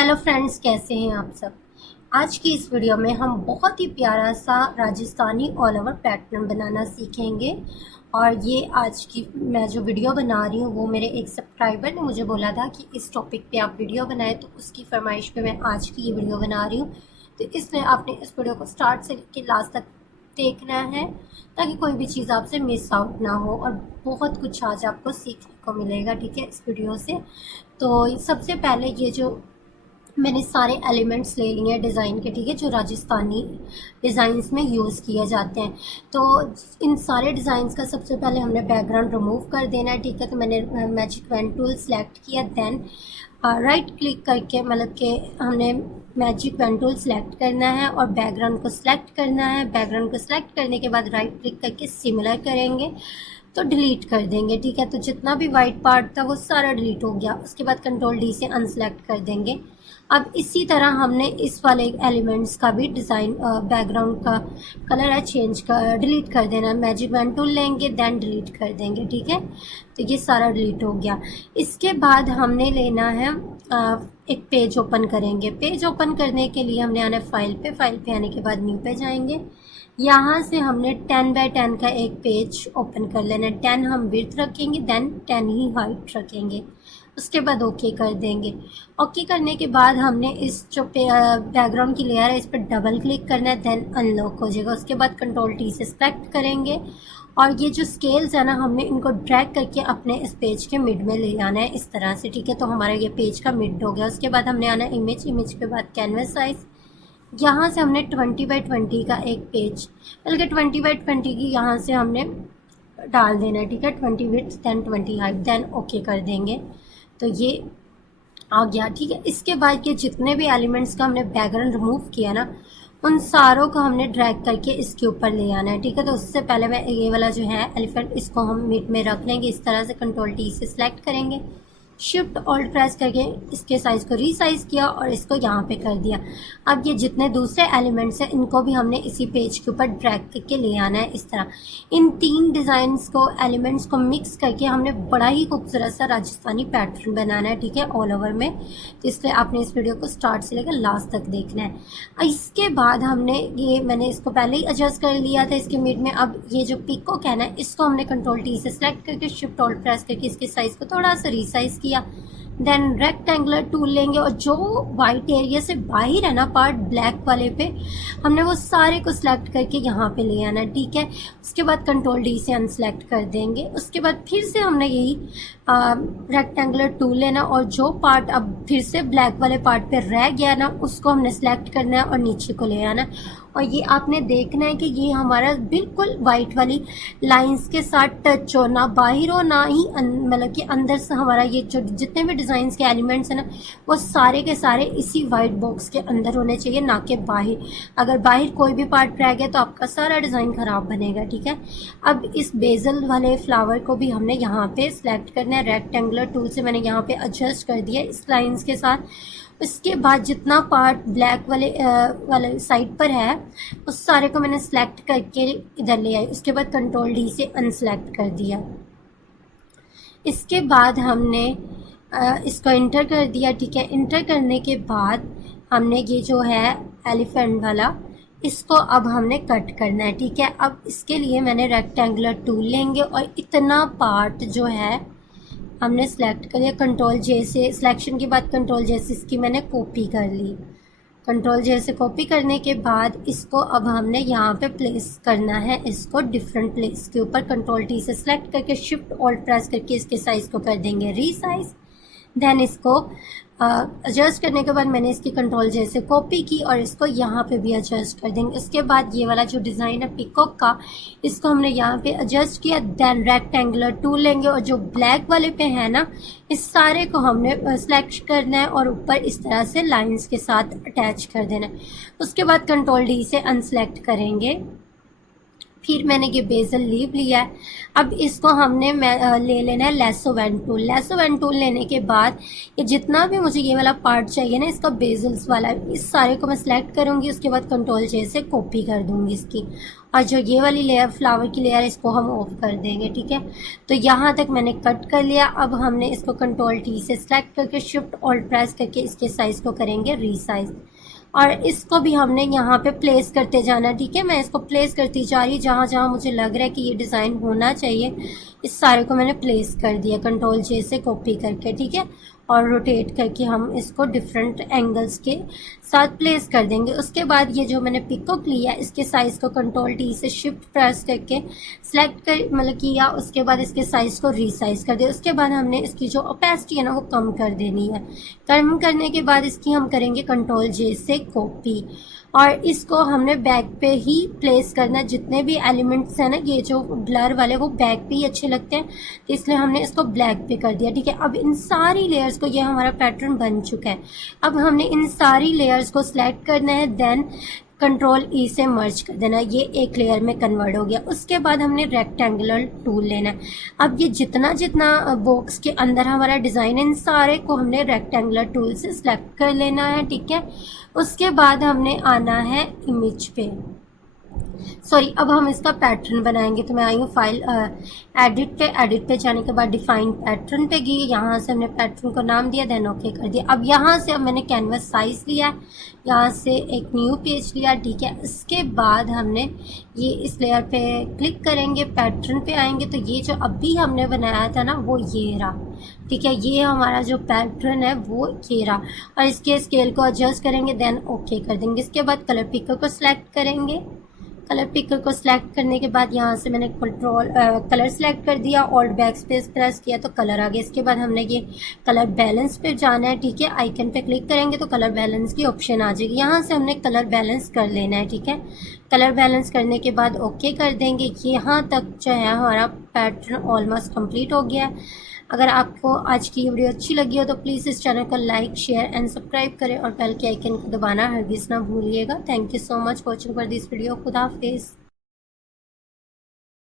Hello friends, कैसे हैं आप सब। आज की इस वीडियो में हम बहुत ही प्यारा सा राजस्थानी ऑल ओवर पैटर्न बनाना सीखेंगे। और ये आज की मैं जो वीडियो बना रही हूँ वो मेरे एक सब्सक्राइबर ने मुझे बोला था कि इस टॉपिक पे आप वीडियो बनाएं, तो उसकी फरमाइश पे मैं आज की ये वीडियो बना रही हूँ। तो इसमें आपने इस वीडियो को स्टार्ट से लेकर लास्ट तक देखना है ताकि कोई भी चीज़ आपसे मिस आउट ना हो, और बहुत कुछ आज आपको सीखने को मिलेगा, ठीक है, इस वीडियो से। तो सबसे पहले ये जो मैंने सारे एलिमेंट्स ले लिए हैं डिज़ाइन के, ठीक है, जो राजस्थानी डिज़ाइंस में यूज़ किए जाते हैं। तो इन सारे डिज़ाइंस का सबसे पहले हमने बैकग्राउंड रिमूव कर देना है, ठीक है। तो मैंने मैजिक पेन टूल सेलेक्ट किया, देन राइट क्लिक करके मतलब कि हमने मैजिक पेन टूल सेलेक्ट करना है और बैकग्राउंड को सिलेक्ट करना है। बैकग्राउंड को सिलेक्ट करने के बाद राइट क्लिक करके सिमिलर करेंगे तो डिलीट कर देंगे, ठीक है। तो जितना भी वाइट पार्ट था वो सारा डिलीट हो गया। उसके बाद कंट्रोल डी से अनसेलेक्ट कर देंगे। अब इसी तरह हमने इस वाले एलिमेंट्स का भी डिज़ाइन बैकग्राउंड का कलर है चेंज कर डिलीट कर देना। मैजिक पेन टूल लेंगे, देन डिलीट कर देंगे, ठीक है। तो ये सारा डिलीट हो गया। इसके बाद हमने लेना है एक पेज ओपन करेंगे। पेज ओपन करने के लिए हमने आना फाइल पे आने के बाद न्यू पे जाएंगे। यहाँ से हमने 10 बाय 10 का एक पेज ओपन कर लेना है। 10 हम विड्थ रखेंगे, देन 10 ही हाइट रखेंगे। उसके बाद ओके कर देंगे। ओके करने के बाद हमने इस जो बैकग्राउंड की लेयर है इस पर डबल क्लिक करना है, देन अनलॉक हो जाएगा। उसके बाद कंट्रोल टी से सेलेक्ट करेंगे और ये जो स्केल्स है ना, हमने इनको ड्रैग करके अपने इस पेज के मिड में ले आना है इस तरह से, ठीक है। तो हमारा ये पेज का मिड हो गया। उसके बाद हमने आना इमेज के बाद कैनवस साइज। यहाँ से हमने 20 बाय 20 का एक पेज, बल्कि 20 बाय 20 की यहाँ से हमने डाल देना है, ठीक है। 20 width then 20 height, then okay कर देंगे। तो ये आ गया, ठीक है। इसके बाद के जितने भी एलिमेंट्स का हमने बैकग्राउंड रिमूव किया ना, उन सारों को हमने ड्रैग करके इसके ऊपर ले आना है, ठीक है। तो उससे पहले मैं ये वाला जो है एलिफेंट, इसको हम मिड में रख लेंगे इस तरह से। कंट्रोल टी से सिलेक्ट करेंगे, शिफ्ट ऑल्ट प्रेस करके इसके साइज़ को रीसाइज किया और इसको यहाँ पे कर दिया। अब ये जितने दूसरे एलिमेंट्स हैं इनको भी हमने इसी पेज के ऊपर ड्रैग करके ले आना है इस तरह। इन तीन डिज़ाइंस को एलिमेंट्स को मिक्स करके हमने बड़ा ही खूबसूरत सा राजस्थानी पैटर्न बनाना है, ठीक है, ऑल ओवर में। तो इसलिए आपने इस वीडियो को स्टार्ट से लेकर लास्ट तक देखना है। इसके बाद हमने मैंने इसको पहले ही एडजस्ट कर लिया था इसके मिड में। अब ये जो पिकॉक है ना, इसको हमने कंट्रोल टी से सिलेक्ट करके शिफ्ट ऑल्ट प्रेस करके इसके साइज़ को थोड़ा सा रीसाइज किया। देन रेक्टेंगुलर टूल लेंगे और जो वाइट एरिया से बाहर है ना पार्ट ब्लैक वाले पे, हमने वो सारे को सिलेक्ट करके यहाँ पे ले आना, ठीक है। उसके बाद कंट्रोल डी से अनसेलेक्ट कर देंगे। उसके बाद फिर से हमने यही रेक्टेंगुलर टूल लेना और जो पार्ट अब फिर से ब्लैक वाले पार्ट पे रह गया ना, उसको हमने सेलेक्ट करना है और नीचे को ले आना। और ये आपने देखना है कि ये हमारा बिल्कुल वाइट वाली लाइंस के साथ टच हो, ना बाहर हो ना ही मतलब कि अंदर से। हमारा ये जो जितने भी डिज़ाइंस के एलिमेंट्स हैं ना, वो सारे के सारे इसी वाइट बॉक्स के अंदर होने चाहिए, ना कि बाहर। अगर बाहर कोई भी पार्ट रह गया तो आपका सारा डिज़ाइन ख़राब बनेगा, ठीक है। अब इस बेजल वाले फ्लावर को भी हमने यहाँ पे सिलेक्ट करना है। रेक्टेंगुलर टूल से मैंने यहाँ पे एडजस्ट कर दिया इस लाइंस के साथ। उसके बाद जितना पार्ट ब्लैक वाले साइड पर है उस सारे को मैंने सेलेक्ट करके इधर ले आई। उसके बाद कंट्रोल डी से अनसेलेक्ट कर दिया। इसके बाद हमने इसको इंटर कर दिया, ठीक है। इंटर करने के बाद हमने ये जो है एलिफेंट वाला, इसको अब हमने कट करना है, ठीक है। अब इसके लिए मैंने रेक्टेंगुलर टूल लेंगे और इतना पार्ट जो है हमने सेलेक्ट कर लिया। कंट्रोल जे से सिलेक्शन के बाद कंट्रोल जे से इसकी मैंने कॉपी कर ली। कंट्रोल जे से कॉपी करने के बाद इसको अब हमने यहाँ पे प्लेस करना है, इसको डिफरेंट प्लेस के ऊपर। कंट्रोल टी से सिलेक्ट करके शिफ्ट ऑल्ट प्रेस करके इसके साइज़ को कर देंगे रीसाइज। देन इसको एडजस्ट करने के बाद मैंने इसकी कंट्रोल जे से कॉपी की और इसको यहाँ पे भी एडजस्ट कर देंगे। उसके बाद ये वाला जो डिज़ाइन है पिकॉक का, इसको हमने यहाँ पे एडजस्ट किया। देन रेक्टेंगुलर टूल लेंगे और जो ब्लैक वाले पे है ना, इस सारे को हमने सेलेक्ट करना है और ऊपर इस तरह से लाइंस के साथ अटैच कर देना है। उसके बाद कंट्रोल डी से अनसेलेक्ट करेंगे। फिर मैंने ये बेजल लीव लिया है। अब इसको हमने ले लेना है लेसो वैन टूल। लेसो वैन टूल लेने के बाद ये जितना भी मुझे ये वाला पार्ट चाहिए ना इसका बेजल्स वाला, इस सारे को मैं सिलेक्ट करूँगी। उसके बाद कंट्रोल जे से कॉपी कर दूँगी इसकी, और जो ये वाली लेयर फ्लावर की लेयर इसको हम ऑफ कर देंगे। ठीक है, तो यहाँ तक मैंने कट कर लिया। अब हमने इसको कंट्रोल टी से सिलेक्ट करके शिफ्ट ऑल्ट प्रेस करके इसके साइज़ को करेंगे रीसाइज, और इसको भी हमने यहाँ पे प्लेस करते जाना। ठीक है, मैं इसको प्लेस करती जा रही, जहाँ जहाँ मुझे लग रहा है कि ये डिज़ाइन होना चाहिए इस सारे को मैंने प्लेस कर दिया कंट्रोल जे से कॉपी करके। ठीक है, और रोटेट करके हम इसको डिफरेंट एंगल्स के साथ प्लेस कर देंगे। उसके बाद ये जो मैंने पिकॉक लिया इसके साइज़ को कंट्रोल टी से शिफ्ट प्रेस करके सिलेक्ट कर मतलब किया। उसके बाद इसके साइज़ को रीसाइज कर दिया। उसके बाद हमने इसकी जो ओपेसिटी है ना वो कम कर देनी है। कम करने के बाद इसकी हम करेंगे कंट्रोल जे से कॉपी, और इसको हमने बैक पे ही प्लेस करना। जितने भी एलिमेंट्स हैं ना ये जो ब्लर वाले वो बैक पे ही अच्छे लगते हैं, तो इसलिए हमने इसको ब्लैक पे कर दिया। ठीक है, अब इन सारी लेयर्स को, ये हमारा पैटर्न बन चुका है। अब हमने इन सारी लेयर्स को सिलेक्ट करना है, देन कंट्रोल ई से मर्ज कर देना। ये एक लेयर में कन्वर्ट हो गया। उसके बाद हमने रेक्टेंगुलर टूल लेना है। अब ये जितना जितना बॉक्स के अंदर हमारा डिज़ाइन है इन सारे को हमने रेक्टेंगुलर टूल से सिलेक्ट कर लेना है। ठीक है, उसके बाद हमने आना है इमेज पे, सॉरी अब हम इसका पैटर्न बनाएंगे। तो मैं आई हूँ फाइल एडिट पे जाने के बाद डिफाइन पैटर्न पे गई। यहाँ से हमने पैटर्न को नाम दिया, देन ओके कर दिया। अब यहाँ से अब मैंने कैनवस साइज लिया, यहाँ से एक न्यू पेज लिया। ठीक है, इसके बाद हमने ये इस लेयर पे क्लिक करेंगे, पैटर्न पे आएंगे, तो ये जो अभी हमने बनाया था ना वो ये रहा। ठीक है, ये हमारा जो पैटर्न है वो ये रहा, और इसके स्केल को एडजस्ट करेंगे, देन ओके कर देंगे। इसके बाद कलर पिकर को सिलेक्ट करेंगे। कलर पिकर को सिलेक्ट करने के बाद यहाँ से मैंने कलर सेलेक्ट कर दिया, ऑल्ट बैक स्पेस प्रेस किया तो कलर आ गया। इसके बाद हमने ये कलर बैलेंस पे जाना है। ठीक है, आइकन पे क्लिक करेंगे तो कलर बैलेंस की ऑप्शन आ जाएगी। यहाँ से हमने कलर बैलेंस कर लेना है। ठीक है, कलर बैलेंस करने के बाद ओके कर देंगे। यहाँ तक जो है हमारा पैटर्न ऑलमोस्ट कंप्लीट हो गया है। अगर आपको आज की वीडियो अच्छी लगी हो तो प्लीज़ इस चैनल को लाइक शेयर एंड सब्सक्राइब करें, और बेल के आइकन को दबाना हरगिज़ ना भूलिएगा। Thank you so much watching for this video. खुदा हाफिज़।